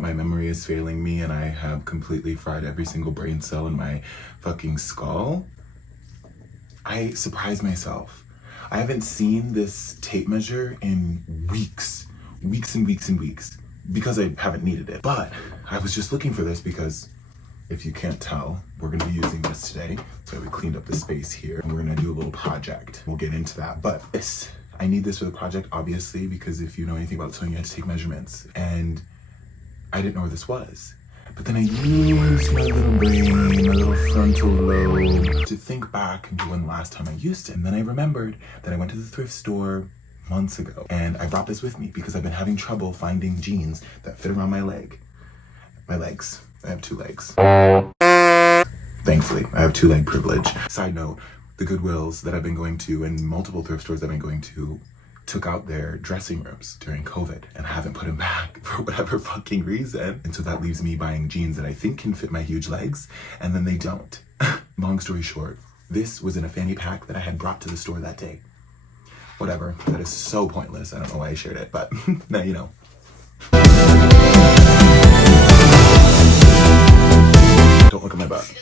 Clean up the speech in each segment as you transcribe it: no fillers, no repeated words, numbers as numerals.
that my memory is failing me and I have completely fried every single brain cell in my fucking skull, I surprised myself. I haven't seen this tape measure in weeks and weeks, because I haven't needed it. But I was just looking for this because, if you can't tell, we're gonna be using this today. So we cleaned up the space here and we're gonna do a little project. We'll get into that. But I need this for the project, obviously, because if you know anything about sewing, you have to take measurements. And I didn't know where this was. But then I used my little brain, my little frontal lobe, to think back to when the last time I used it. And then I remembered that I went to the thrift store months ago. And I brought this with me because I've been having trouble finding jeans that fit around my legs. I have 2 legs. Thankfully, I have 2-leg privilege. Side note, the Goodwills that I've been going to and multiple thrift stores I've been going to took out their dressing rooms during COVID and haven't put them back for whatever fucking reason. And so that leaves me buying jeans that I think can fit my huge legs, and then they don't. Long story short, this was in a fanny pack that I had brought to the store that day. Whatever, that is so pointless. I don't know why I shared it, but now you know. Don't look at my butt.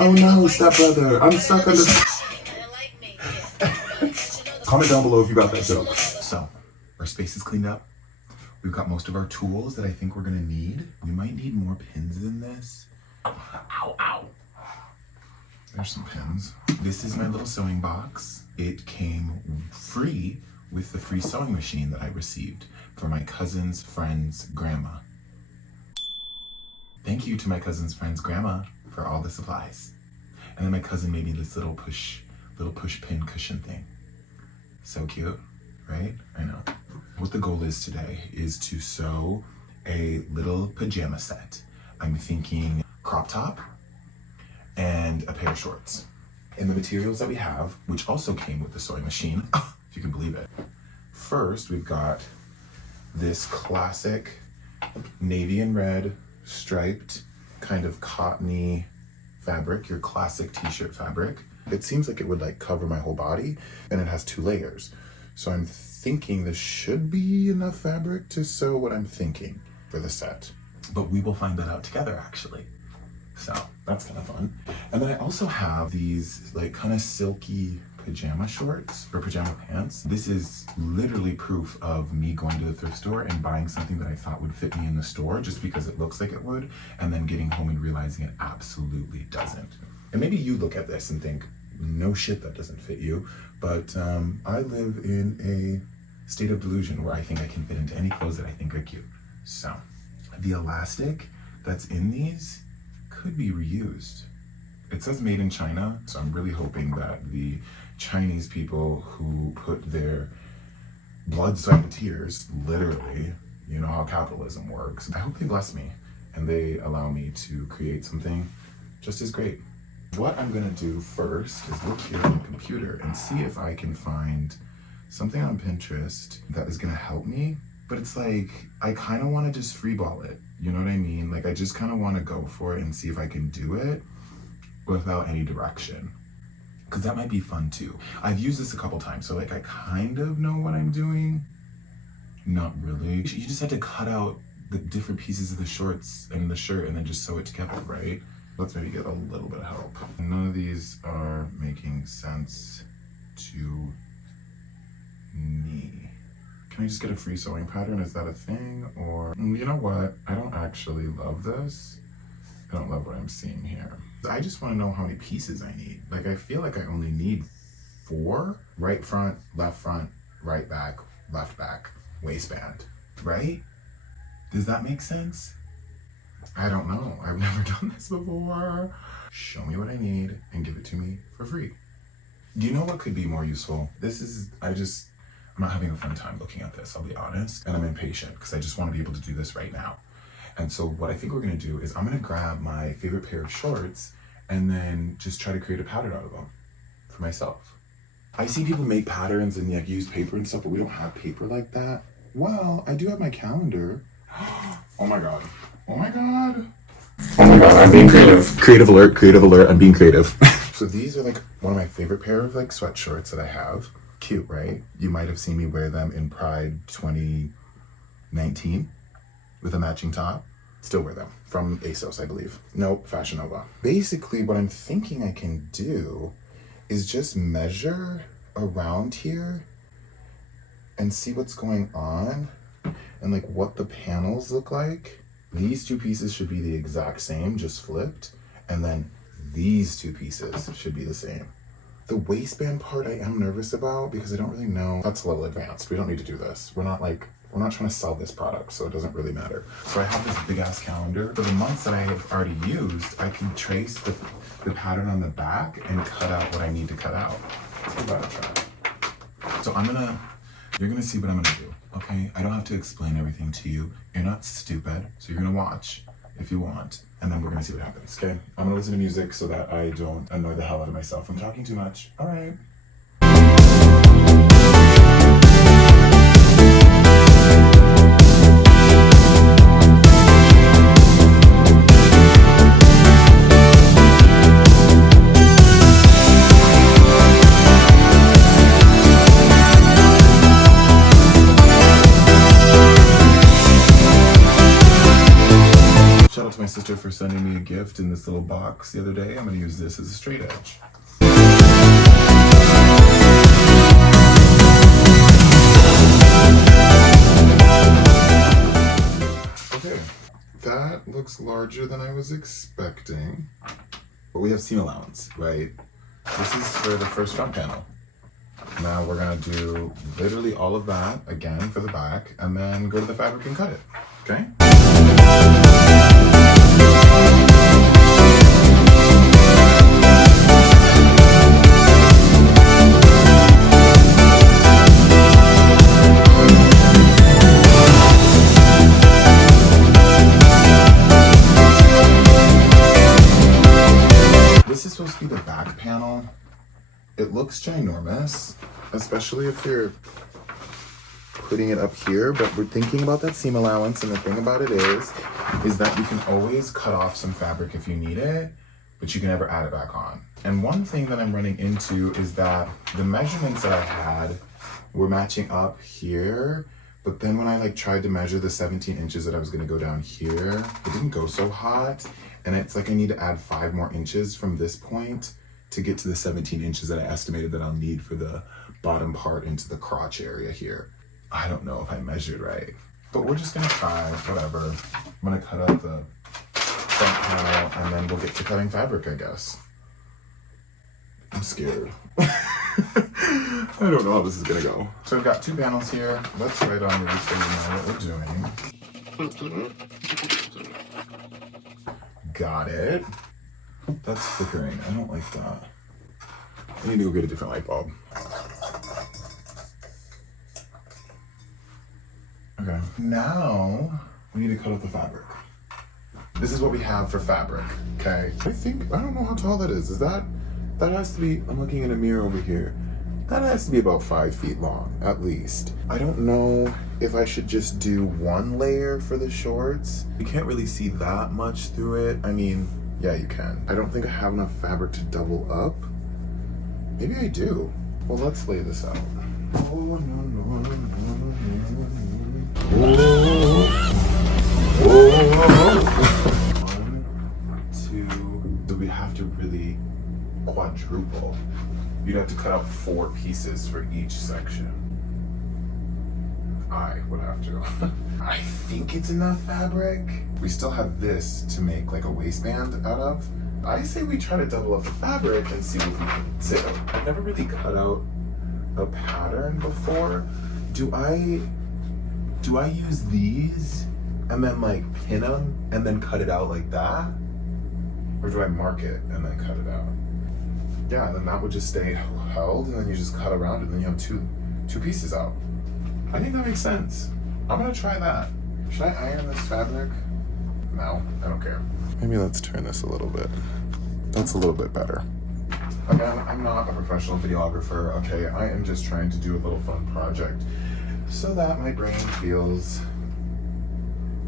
Oh no, stepbrother, I'm stuck on this. Comment down below if you got that joke. So, our space is cleaned up. We've got most of our tools that I think we're gonna need. We might need more pins than this. Ow, ow. There's some pins. This is my little sewing box. It came free with the free sewing machine that I received for my cousin's friend's grandma. Thank you to my cousin's friend's grandma for all the supplies. And then my cousin made me this little push pin cushion thing. So cute, right? I know. What the goal is today is to sew a little pajama set. I'm thinking crop top and a pair of shorts. And the materials that we have, which also came with the sewing machine, if you can believe it. First, we've got this classic navy and red striped kind of cottony fabric, your classic t-shirt fabric. It seems like it would like cover my whole body, and it has 2 layers. So I'm thinking this should be enough fabric to sew what I'm thinking for the set. But we will find that out together actually. So that's kind of fun. And then I also have these like kind of silky pajama shorts or pajama pants. This is literally proof of me going to the thrift store and buying something that I thought would fit me in the store just because it looks like it would, and then getting home and realizing it absolutely doesn't. And maybe you look at this and think, no shit, that doesn't fit you. But I live in a state of delusion where I think I can fit into any clothes that I think are cute. So the elastic that's in these could be reused. It says made in China, so I'm really hoping that the Chinese people who put their blood, sweat, and tears, literally, you know how capitalism works, I hope they bless me and they allow me to create something just as great. What I'm gonna do first is look here on the computer and see if I can find something on Pinterest that is gonna help me. But it's like, I kind of want to just freeball it. You know what I mean? Like, I just kind of want to go for it and see if I can do it without any direction. Because that might be fun too. I've used this a couple times, so like I kind of know what I'm doing. Not really. You just have to cut out the different pieces of the shorts and the shirt and then just sew it together, right? Let's maybe get a little bit of help. None of these are making sense to me. Can I just get a free sewing pattern? Is that a thing? Or, you know what? I don't actually love this. I don't love what I'm seeing here. I just want to know how many pieces I need. Like, I feel like I only need 4. Right front, right back, left back, waistband, right? Does that make sense? I don't know. I've never done this before. Show me what I need and give it to me for free. Do you know what could be more useful? I'm not having a fun time looking at this, I'll be honest. And I'm impatient because I just want to be able to do this right now. And so what I think we're gonna do is I'm gonna grab my favorite pair of shorts and then just try to create a pattern out of them for myself. I see people make patterns and like use paper and stuff, but we don't have paper like that. Well, I do have my calendar. Oh my God. Oh my God. Oh my God, I'm being creative. Creative alert, I'm being creative. So these are like one of my favorite pair of like sweat shorts that I have. Cute, right? You might have seen me wear them in Pride 2019 $19 with a matching top. Still wear them from ASOS, I believe. Nope, Fashion Nova. Basically, what I'm thinking I can do is just measure around here and see what's going on and like what the panels look like. These two pieces should be the exact same, just flipped. And then these two pieces should be the same. The waistband part I am nervous about because I don't really know. That's a little advanced. We don't need to do this. We're not trying to sell this product, so it doesn't really matter. So I have this big ass calendar. For the months that I have already used, I can trace the pattern on the back and cut out what I need to cut out. Let's give that a try. So you're gonna see what I'm gonna do, okay? I don't have to explain everything to you. You're not stupid, so you're gonna watch if you want, and then we're gonna see what happens, okay? I'm gonna listen to music so that I don't annoy the hell out of myself from talking too much. All right. Shout out to my sister for sending me a gift in this little box the other day. I'm gonna use this as a straight edge. Okay, that looks larger than I was expecting. But we have seam allowance, right? This is for the first front panel. Now we're gonna do literally all of that again for the back and then go to the fabric and cut it, okay? This is supposed to be the back panel. It looks ginormous, especially if you're putting it up here, but we're thinking about that seam allowance, and the thing about it is that you can always cut off some fabric if you need it, but you can never add it back on. And one thing that I'm running into is that the measurements that I had were matching up here, but then when I tried to measure the 17 inches that I was gonna go down here, it didn't go so hot, and it's like I need to add 5 more inches from this point to get to the 17 inches that I estimated that I'll need for the bottom part into the crotch area here. I don't know if I measured right, but we're just gonna try, whatever. I'm gonna cut out the front panel and then we'll get to cutting fabric, I guess. I'm scared. I don't know how this is gonna go. So we've got 2 panels here. Let's write on these so you know what we're doing. Got it. That's flickering. I don't like that. I need to go get a different light bulb. Okay. Now we need to cut out the fabric. This is what we have for fabric. Okay. I don't know how tall that is. That has to be, I'm looking in a mirror over here. That has to be about 5 feet long, at least. I don't know if I should just do 1 layer for the shorts. You can't really see that much through it. I mean, yeah, you can. I don't think I have enough fabric to double up. Maybe I do. Well, let's lay this out. Oh, no, no, no, no, no. Oh. 1, 2. So we have to really quadruple. You'd have to cut out 4 pieces for each section. I would have to. I think it's enough fabric. We still have this to make like a waistband out of. I say we try to double up the fabric and see what we can do. I've never really cut out a pattern before. Do I use these and then pin them and then cut it out like that? Or do I mark it and then cut it out? Yeah, and then that would just stay held, and then you just cut around it, and then you have two pieces out. I think that makes sense. I'm gonna try that. Should I iron this fabric? No, I don't care. Maybe let's turn this a little bit. That's a little bit better. Again, I'm not a professional videographer, okay? I am just trying to do a little fun project so that my brain feels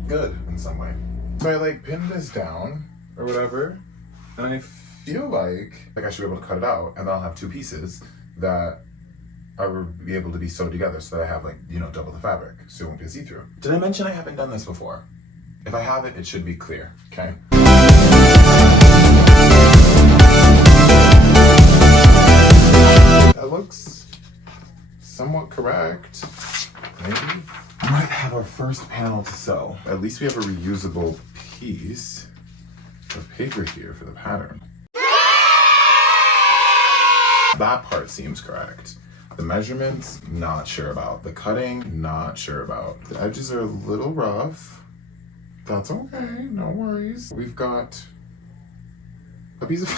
good in some way. So I pinned this down, or whatever, and I feel like I should be able to cut it out, and then I'll have 2 pieces that I would be able to be sewed together so that I have like, you know, double the fabric, so it won't be see-through. Did I mention I haven't done this before? If I have it, it should be clear, okay? That looks somewhat correct, maybe. We might have our first panel to sew. At least we have a reusable piece of paper here for the pattern. That part seems correct. The measurements, not sure about. The cutting, not sure about. The edges are a little rough. That's okay, no worries. We've got a piece of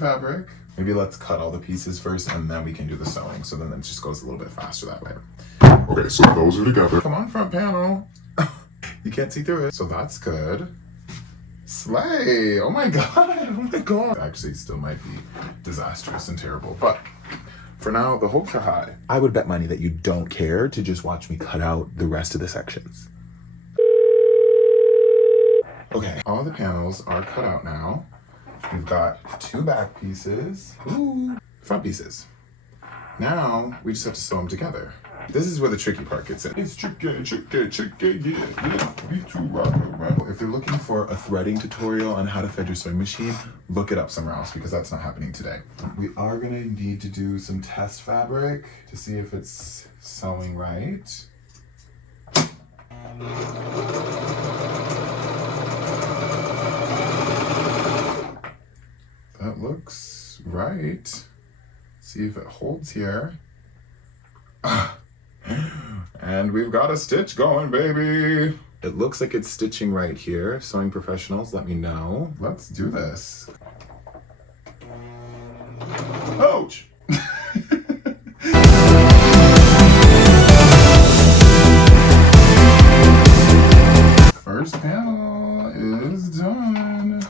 fabric. Maybe let's cut all the pieces first and then we can do the sewing. So then it just goes a little bit faster that way. Okay, so those are together. Come on, front panel. You can't see through it, so that's good. Slay! Oh my god! Oh my god! Actually, still might be disastrous and terrible, but for now, the hopes are high. I would bet money that you don't care to just watch me cut out the rest of the sections. Okay, all the panels are cut out now. We've got 2 back pieces, front pieces. Now, we just have to sew them together. This is where the tricky part gets in. It's tricky, yeah. We too rock around. If you're looking for a threading tutorial on how to thread your sewing machine, look it up somewhere else because that's not happening today. We are gonna need to do some test fabric to see if it's sewing right. That looks right. See if it holds here. And we've got a stitch going, baby. It looks like it's stitching right here. Sewing professionals, let me know. Let's do this. Ouch! First panel is done.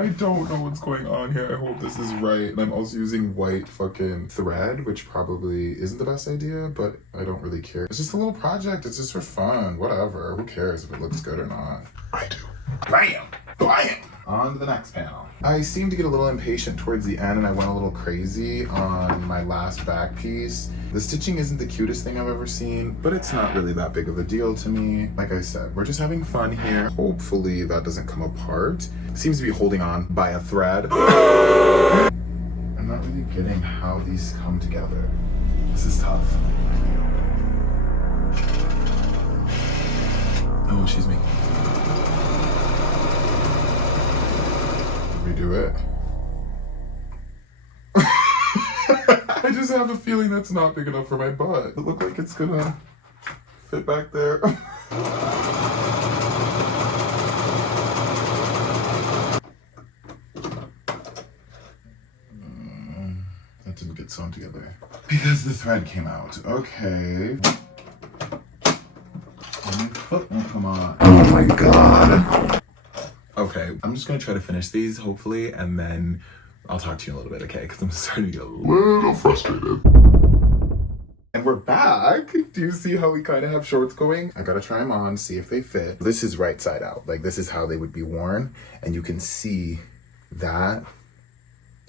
I don't know what's going on here. I hope this is right. And I'm also using white fucking thread, which probably isn't the best idea, but I don't really care. It's just a little project. It's just for fun. Whatever. Who cares if it looks good or not? I do. Bam! Bam! On to the next panel. I seemed to get a little impatient towards the end and I went a little crazy on my last back piece. The stitching isn't the cutest thing I've ever seen, but it's not really that big of a deal to me. Like I said, we're just having fun here. Hopefully that doesn't come apart. It seems to be holding on by a thread. I'm not really getting how these come together. This is tough. Oh, excuse me. Redo it. I just have a feeling that's not big enough for my butt. It looks like it's gonna fit back there. That didn't get sewn together. Because the thread came out. Okay. My foot won't come on. Oh my god. Okay, I'm just gonna try to finish these, hopefully, and then I'll talk to you in a little bit, okay? Because I'm starting to get a little frustrated. And we're back. Do you see how we kind of have shorts going? I gotta try them on, see if they fit. This is right side out. Like, this is how they would be worn. And you can see that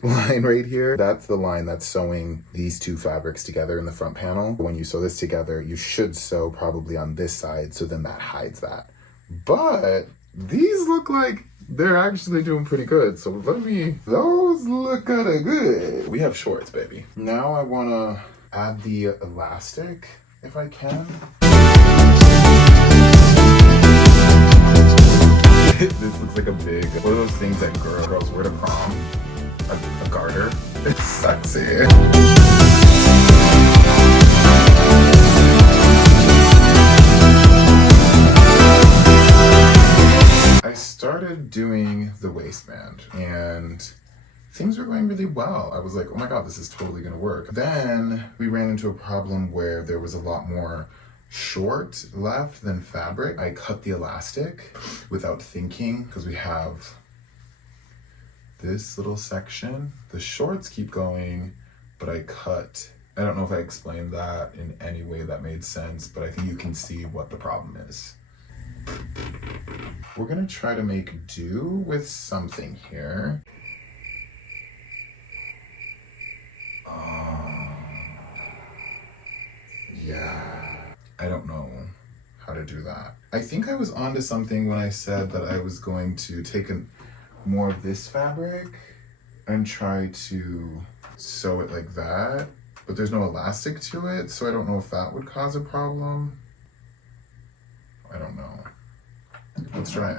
line right here. That's the line that's sewing these 2 fabrics together in the front panel. When you sew this together, you should sew probably on this side, so then that hides that. But these look like they're actually doing pretty good. So those look kind of good. We have shorts, baby. Now I wanna add the elastic, if I can. This looks like a big, one of those things that girls wear to prom. A garter. It's sexy. I started doing the waistband and things were going really well. I was like, oh my god, this is totally gonna work. Then we ran into a problem where there was a lot more short left than fabric. I cut the elastic without thinking because we have this little section. The shorts keep going, but I cut. I don't know if I explained that in any way that made sense, but I think you can see what the problem is. We're gonna try to make do with something here. Yeah. I don't know how to do that. I think I was onto something when I said that I was going to take more of this fabric and try to sew it like that, but there's no elastic to it, so I don't know if that would cause a problem. I don't know. Let's try it.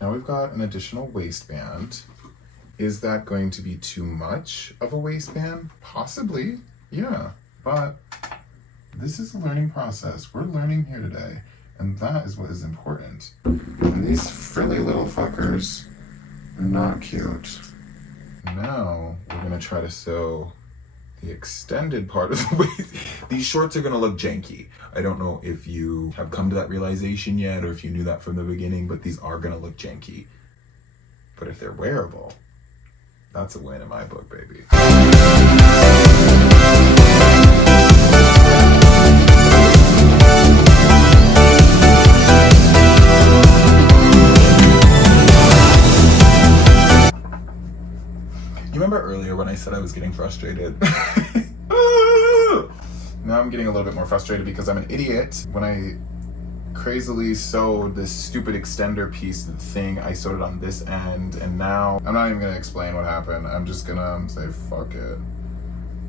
Now we've got an additional waistband. Is that going to be too much of a waistband? Possibly, yeah. But this is a learning process. We're learning here today, and that is what is important. And these frilly little fuckers are not cute. Now we're gonna try to sew the extended part of the waist. These shorts are gonna look janky. I don't know if you have come to that realization yet or if you knew that from the beginning, but these are gonna look janky. But if they're wearable, that's a win in my book, baby. You remember earlier when I said I was getting frustrated? Now I'm getting a little bit more frustrated because I'm an idiot. When I crazily sewed this stupid extender piece thing, I sewed it on this end, and now I'm not even gonna explain what happened. I'm just gonna say fuck it.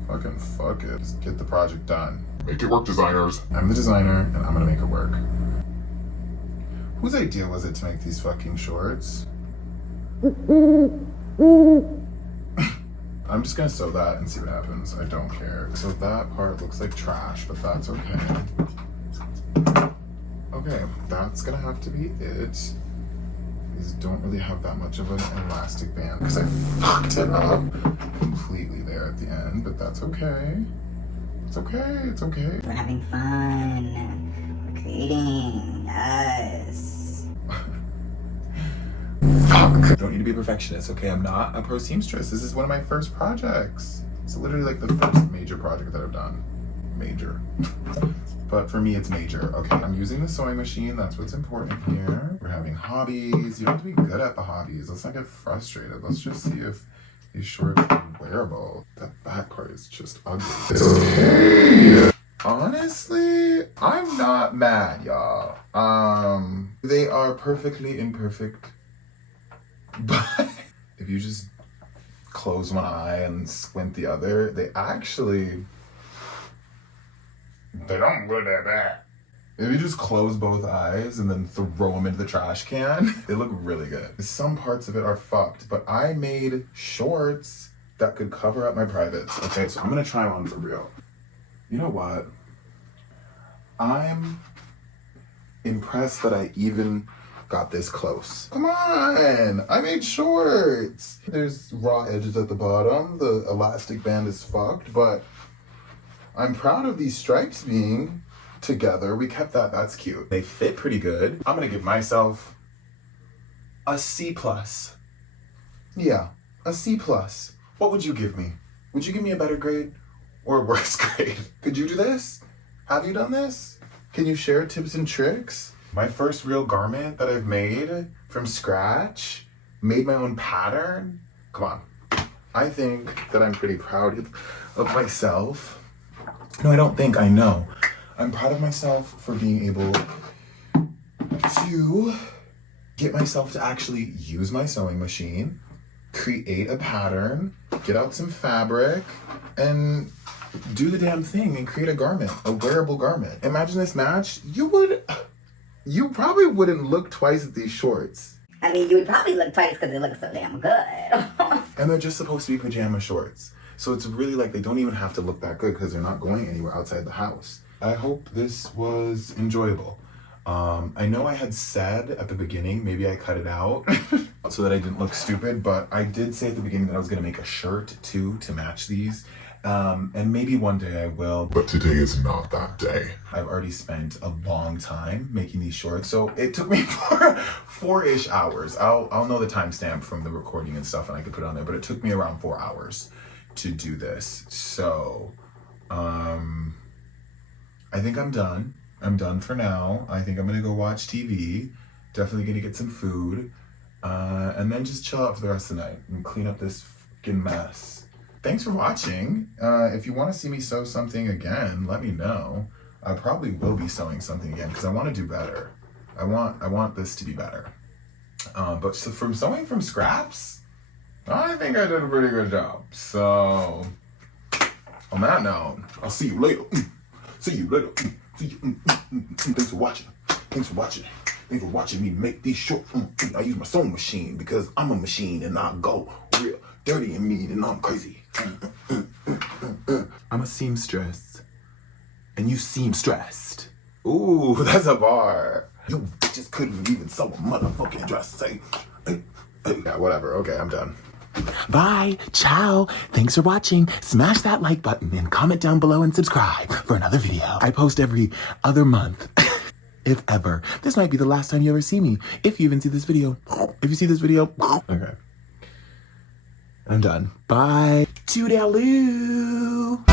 Fucking fuck it. Just get the project done. Make it work, designers. I'm the designer and I'm gonna make it work. Whose idea was it to make these fucking shorts? I'm just gonna sew that and see what happens. I don't care. So that part looks like trash, but that's okay. Okay, that's gonna have to be it. These don't really have that much of an elastic band because I fucked it up completely there at the end, but that's okay. It's okay, it's okay. We're having fun. We're creating, yes. Fuck. Don't need to be a perfectionist, okay? I'm not a pro seamstress. This is one of my first projects. It's literally like the first major project that I've done. Major. But for me, it's major. Okay, I'm using the sewing machine. That's what's important here. We're having hobbies. You have to be good at the hobbies. Let's not get frustrated. Let's just see if these shorts are wearable. That back part is just ugly. It's okay. Honestly, I'm not mad, y'all. They are perfectly imperfect. But if you just close one eye and squint the other, they don't look that bad. If you just close both eyes and then throw them into the trash can, they look really good. Some parts of it are fucked, but I made shorts that could cover up my privates. Okay, so I'm gonna try one for real. You know what? I'm impressed that I even got this close. Come on, I made shorts. There's raw edges at the bottom. The elastic band is fucked, but I'm proud of these stripes being together. We kept that, that's cute. They fit pretty good. I'm gonna give myself a C+. Yeah, a C+. What would you give me? Would you give me a better grade or a worse grade? Could you do this? Have you done this? Can you share tips and tricks? My first real garment that I've made from scratch, made my own pattern. Come on. I think that I'm pretty proud of myself. No, I don't think, I know. I'm proud of myself for being able to get myself to actually use my sewing machine, create a pattern, get out some fabric, and do the damn thing and create a garment, a wearable garment. Imagine this match, you probably wouldn't look twice at these shorts. I mean, you would probably look twice because they look so damn good. And they're just supposed to be pajama shorts. So it's really like they don't even have to look that good because they're not going anywhere outside the house. I hope this was enjoyable. I know I had said at the beginning, maybe I cut it out so that I didn't look stupid, but I did say at the beginning that I was gonna make a shirt too to match these. And maybe one day I will. But today is not that day. I've already spent a long time making these shorts. So it took me four-ish hours. I'll know the timestamp from the recording and stuff and I could put it on there, but it took me around 4 hours to do this. So, I think I'm done. I'm done for now. I think I'm gonna go watch TV. Definitely gonna get some food. And then just chill out for the rest of the night and clean up this fucking mess. Thanks for watching. If you want to see me sew something again, let me know. I probably will be sewing something again because I want to do better. I want this to be better. But so from sewing from scraps, I think I did a pretty good job. So on that note, I'll see you later. See you later. See you. Thanks for watching. Thanks for watching. Thanks for watching me make these short. I use my sewing machine because I'm a machine and I go real dirty and mean and I'm crazy. I'm a seamstress. And you seem stressed. Ooh, that's a bar. You bitches couldn't even sew a motherfucking dress. Say, yeah, whatever. Okay, I'm done. Bye. Ciao. Thanks for watching. Smash that like button and comment down below and subscribe for another video. I post every other month. If ever. This might be the last time you ever see me. If you even see this video. If you see this video. Okay. I'm done. Bye. Toodaloo.